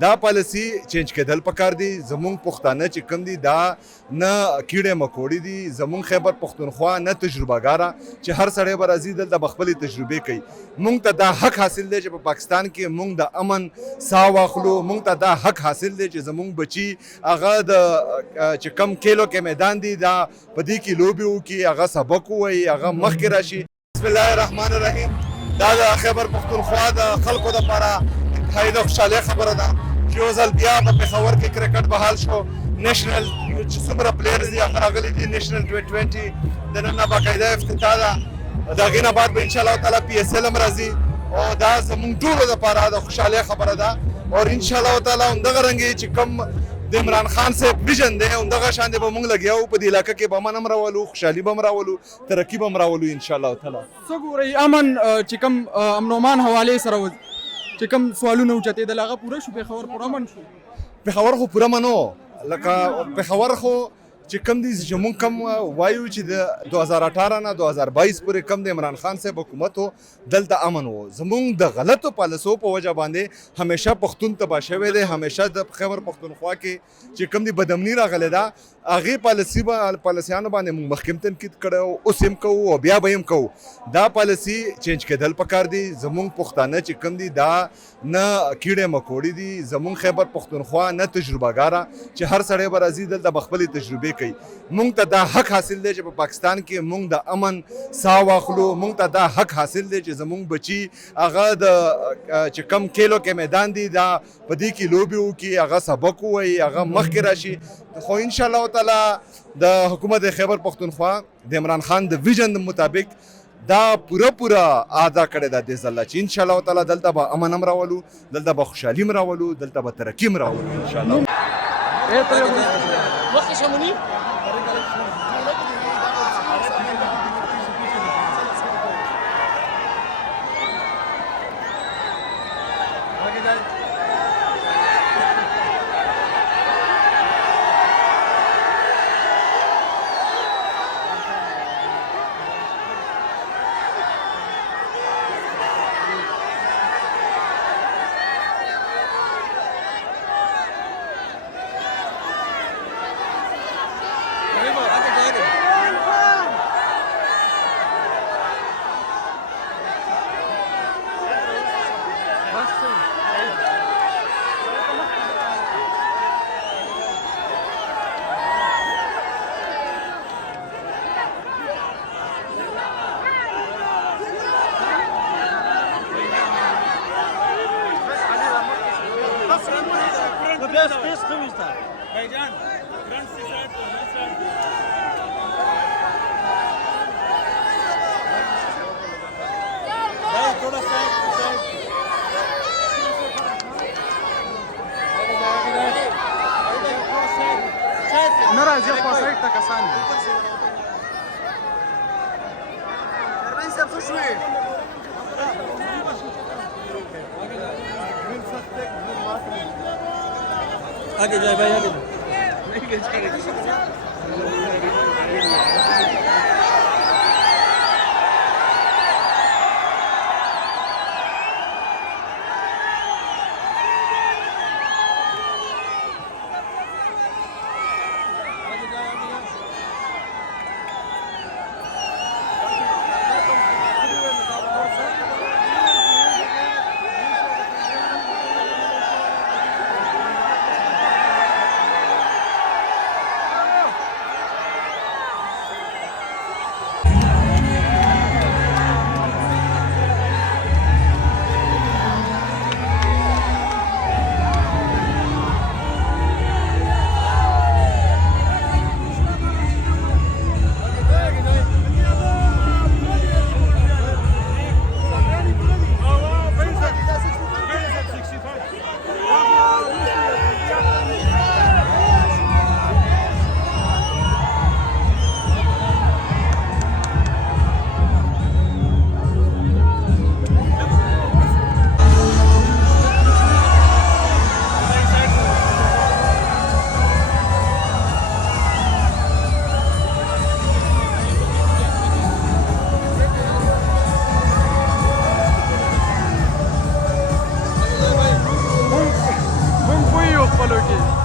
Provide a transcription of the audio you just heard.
دا پالیسی چینج کېدل پکار دي. زمونږ پښتانه چې کوم دي دا نه کیړې مکوړې دي. زمونږ خیبر پښتونخوا نه تجربهګاره چې هر سړی به راځي دلته به خپلې تجربې کوي. مونږ ته دا حق حاصل دی چې په پاکستان کې مونږ د امن ساه واخلو. مونږ ته دا حق حاصل دی چې زمونږ بچي هغه د چې کم کیلو کې میدان دي دا په دې کې لوبې وکړي، هغه سبق ووایي، هغه مخکې راشي. بسم الله الرحمن الرحیم. دا د خیبر پښتونخوا د خلکو دپاره انتهایی د خوشحالۍ خبره ده چې یو ځل بیا په پېښور کې کرکټ بحال شو. نیشنل چې څومره پلیئرز دي هغه راغلي دي. نیشنل 2020 د نن نه باقاعده افتتاح ده. د هغې نه بعد به انشاءالله تعالی PSL هم راځي او دا زموږ ټولو دپاره د خوشحالۍ خبره ده. او انشاءالله تعالی همدغه رنګې چې کوم د عمران خان صاحب ویژن دی همدغه شان به موږ لګیا وو. په دې علاقه کې به امن هم راولو، خوشحالي به هم راولو، ترقي به هم راولو انشاءالله تعالی. څه ګورئ امن چې کوم امن و امان حوالې سره چې کوم سوالونه اوچتېدل هغه پوره شو؟ پېښور پوره امن شو؟ پېښور خو پوره امن و. لکه پېښور خو چې کم دي چې مونږ کم وایو چې د 2018 نه 2022 پورې کم د عمران خان صاحب حکومت و دلته امن و. زمونږ د غلطو پالیسو په وجه باندې همیشه پښتون تباه شوی دی. همیشه د خیبر پښتونخوا کې چې کم دي بدامني راغلی ده. هغې پالیسیانو باندې مونږ مخکې هم تنقید کړی او اوس هم کوو او بیا به هم کوو. دا پالیسي چینج کېدل پکار دي. زمونږ پښتانه چې کم دي دا نه کیړې مکوړې دي. زمونږ خیبر پښتونخوا نه تجربهګاره چې هر سړی به راځي دلته به خپلې تجربې کوي. مونږ ته دا حق حاصل دی چې په پاکستان کې مونږ د امن ساه واخلو. مونږ ته دا حق حاصل دی چې زمونږ بچي هغه د چې کم کیلو کې میدان دي دا په دې کې لوبې وکړي، هغه سبق ووایي، هغه مخکې راشي. خو انشاءالله تعالی د حکومت خیبر پښتونخوا د عمران خان د ویژن مطابق دا پوره ادا کړی ده دې ځله چې انشاءالله تعالی دلته به امن هم راولو، دلته به خوشحالي هم راولو، دلته به ترقي هم راولو انشاءالله. نه راځي خو سایډ ته کسان دي. आगे जाए भाई आगे کې